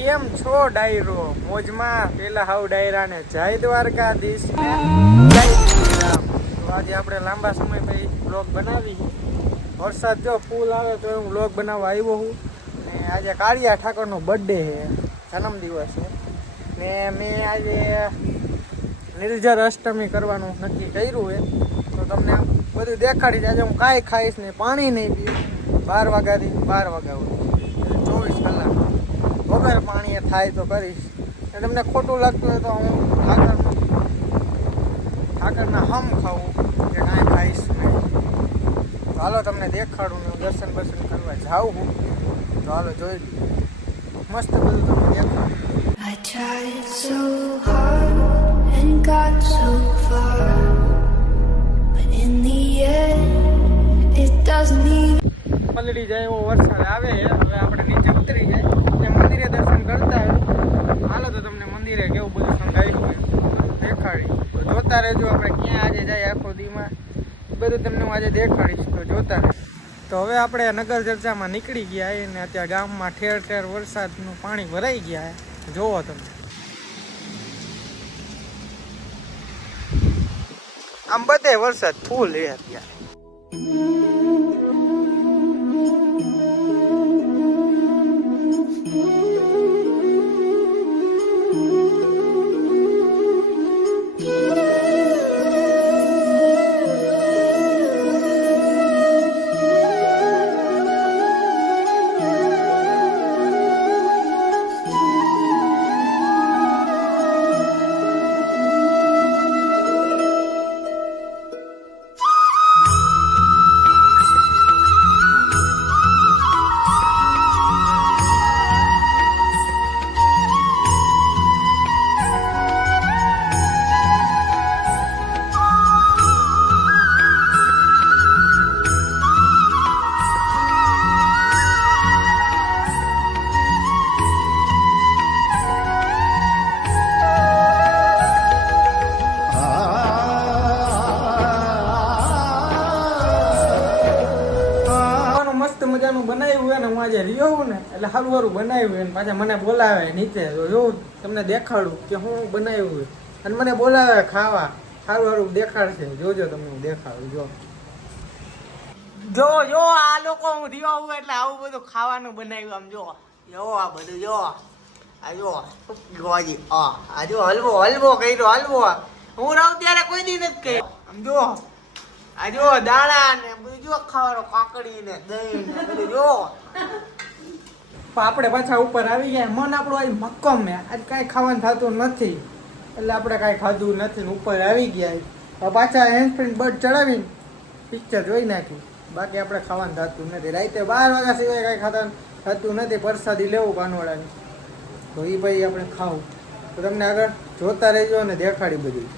કેમ છો ડાયરો મોજમાં? પેલા હાવ ડાયરા ને જય દ્વારકાધીશ ને જય શ્રી રામ. તો આજે આપણે લાંબા સમય પછી વ્લોગ બનાવી. વરસાદ જો ફૂલ આવે તો હું વ્લોગ બનાવવા આવ્યો હું. ને આજે કાળિયા ઠાકોરનો બર્થડે છે, જન્મદિવસ છે ને મેં આજે નિર્જર અષ્ટમી કરવાનું નક્કી કર્યું છે. તો તમને બધું દેખાડીશ. આજે હું કાંઈ ખાઈશ નહીં, પાણી નહીં પીવું. 12 વાગ્યાથી 12 વાગ્યા હોય 24 કલાક વગર પાણી થાય તો કરીશ. અને તમને ખોટું લાગતું હોય તો હું ઠાકરના હમ ખાવું કે કાંઈ ખાઈશ નહીં. તો હાલો તમને દેખાડું ને દર્શન બર્શન કરવા જાઉં હું. તો હાલો જોઈ મસ્ત બધું તમને દેખાડું. I tried so hard and got so far, but in the end it doesn't even. પલળી જાય એવો વરસાદ આવે છે. હવે આપણે નીચે ઉતરી જાય ને મંદિરે દર્શન કરતા હોય. હાલો તો તમને મંદિરે કેવું બધું સંઘાયું હોય દેખાડી. તો જોતા રહેજો. આપણે ક્યાં આજે જાય આખો દીમાં બધું તમને હું આજે દેખાડીશ. તો જોતા રહે. તો હવે આપણે નગર ચર્ચામાં નીકળી ગયા અને અત્યારે ગામમાં ઠેર ઠેર વરસાદનું પાણી ભરાઈ ગયા. જોવો તમે આમ બધે વરસાદ ફૂલ છે અત્યારે. મજાનું બનાવ્યું હોય ને હું આજે રહ્યો હું ને એટલે સારું સારું બનાવ્યું હોય ને પાછા મને બોલાવે નીચે. તો એવું તમને દેખાડું કે હું બનાવ્યું હોય અને મને બોલાવે ખાવા. સારું સારું દેખાડશે. જોજો તમને હું દેખાડું. જો આ લોકો હું રહ્યો હું એટલે આવું બધું ખાવાનું બનાવ્યું. આમ જો આ બધું જો આ જો આ જો હલવો કર્યો. હલવો હું રહું ત્યારે કોઈ દી નથી કર્યો. આમ જો આ જો દાણા ને બધું જો ખાવાનું, કાકડી ને દહીં ને બધું જો. આપણે પાછા ઉપર આવી ગયા. મન આપણું આજ મક્કમ ને આજ કાંઈ ખાવાનું થતું નથી એટલે આપણે કાંઈ ખાધું નથી ને ઉપર આવી ગયા. પાછા હેન્ડ પ્રિન્ટ બર્ડ ચડાવીને પિક્ચર જોઈ નાખ્યું. બાકી આપણે ખાવાનું થતું નથી. રાતે 12 વાગ્યા સિવાય કાંઈ ખાતા થતું નથી. પ્રસાદી લેવું કાનવાડાની. તો એ ભાઈ આપણે ખાવું. તો તમને આગળ જોતા રહેજો અને દેખાડી બધું.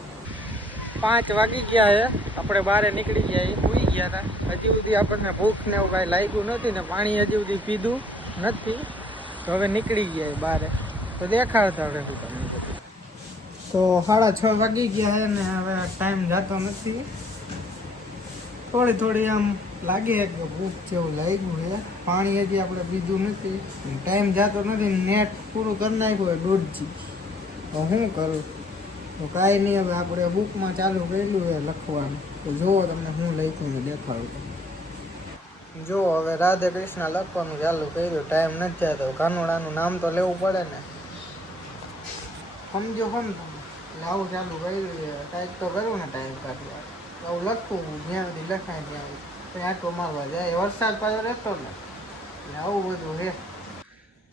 5 વાગી ગયા છે. આપણે બહાર નીકળી ગયા, સુઈ ગયા હતા. હજી સુધી આપણને ભૂખ ને એવું કાંઈ લાગ્યું નથી ને પાણી હજી સુધી પીધું નથી. તો હવે નીકળી ગયા બહાર. તો દેખાડતા રહેશું તમને. તો 6:30 વાગી ગયા છે ને હવે ટાઈમ જતો નથી. થોડી આમ લાગે કે ભૂખ જેવું લાગ્યું છે. પાણી હજી આપણે પીધું નથી. ટાઈમ જતો નથી. નેટ પૂરું કરી નાખ્યું 1.5 GB. તો શું કરું? તો કાંઈ નહીં. હવે આપણે બુકમાં ચાલુ કરેલું છે લખવાનું. તો જુઓ તમને હું લખ્યું ને દેખાડું. જો હવે રાધે કૃષ્ણ લખવાનું ચાલુ કર્યું. ટાઈમ નથી જતો. કાનોડાનું નામ તો લેવું પડે ને. સમજો તમે એટલે આવું ચાલુ કર્યું છે. ટાઈપ તો કરું ને ટાઈપ કાઢવા. આવું લખવું જ્યાં સુધી લખાય ત્યાં આટો મારવા જાય. વરસાદ પાછો રહેતો ને એટલે આવું બધું છે.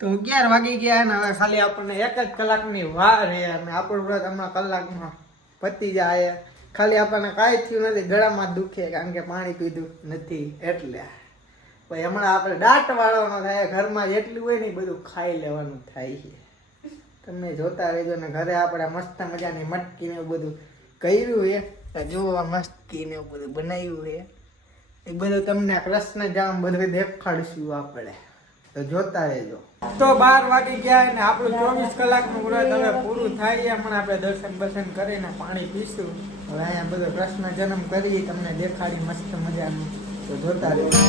તો 11 વાગી ગયા ને હવે ખાલી આપણને 1 જ કલાકની વાર છે અને આપણું વ્રત હમણાં કલાકમાં પતી જાય. ખાલી આપણને કાંઈ થયું નથી. ગળામાં દુખે કારણ કે પાણી પીધું નથી એટલે. પછી હમણાં આપણે દાંત વાળવાનો થાય. ઘરમાં જેટલું હોય ને બધું ખાઈ લેવાનું થાય છે. તમે જોતા રહેજો ને. ઘરે આપણે મસ્ત મજાની મટકી ને એવું બધું કર્યું છે. જોવા મસ્તી ને એવું બધું બનાવ્યું છે. એ બધું તમને કૃષ્ણ જામ બધું દેખાડીશું આપણે. તો જોતા રહેજો. તો 12 વાગી ગયા ને આપણું 24 કલાકનું વ્રત હવે પૂરું થાય. હમણાં આપણે દર્શન બર્શન કરીને પાણી પીશું. હવે અહીંયા બધો કૃષ્ણ જન્મ કરી તમને દેખાડી મસ્ત મજાનું. તો જોતા રહેજો.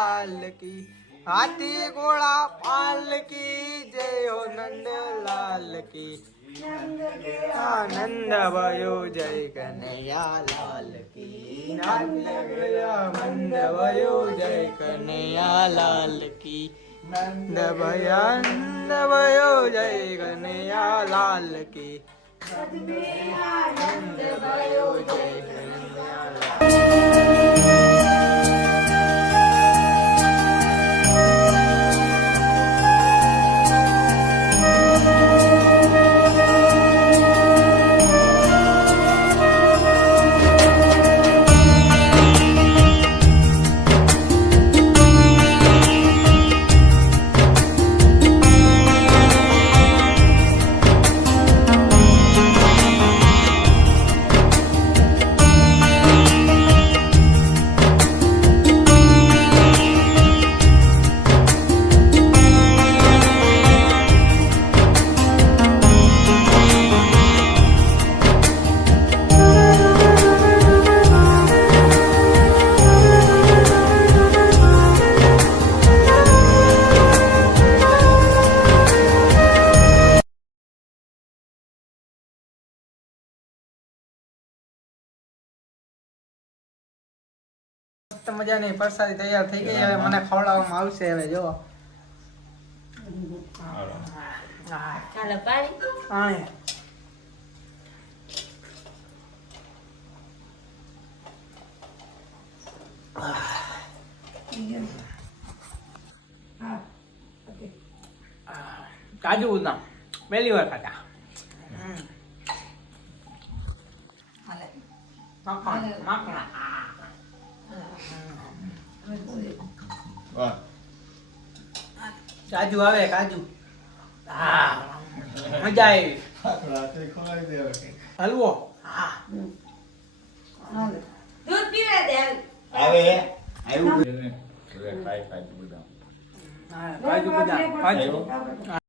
લાલ કી હાથી ઘોડા પાલકી જય હો નંદ લાલ કી આનંદ भयो જય કનૈયા લાલ કી આનંદ भयो જય કનૈયા લાલ કી નંદ भयो જય કનૈયા લાલ કી નંદ भयो જય કનૈયા લાલ મસ્ત મજાની પ્રસાદી તૈયાર થઈ ગઈ હવે મને ખવડાવવામાં આવશે હવે જો ચાલો પાણી પાણી કાજુ બદામ પહેલી વાર ખાતા માખણ કાજુ આવે કાજુ હા મજા આવી હલવો હા દૂધ પીવે દે આવે આવ્યું ને ખાઈ ખાઈ બધા કાજુ બદામ કાજુ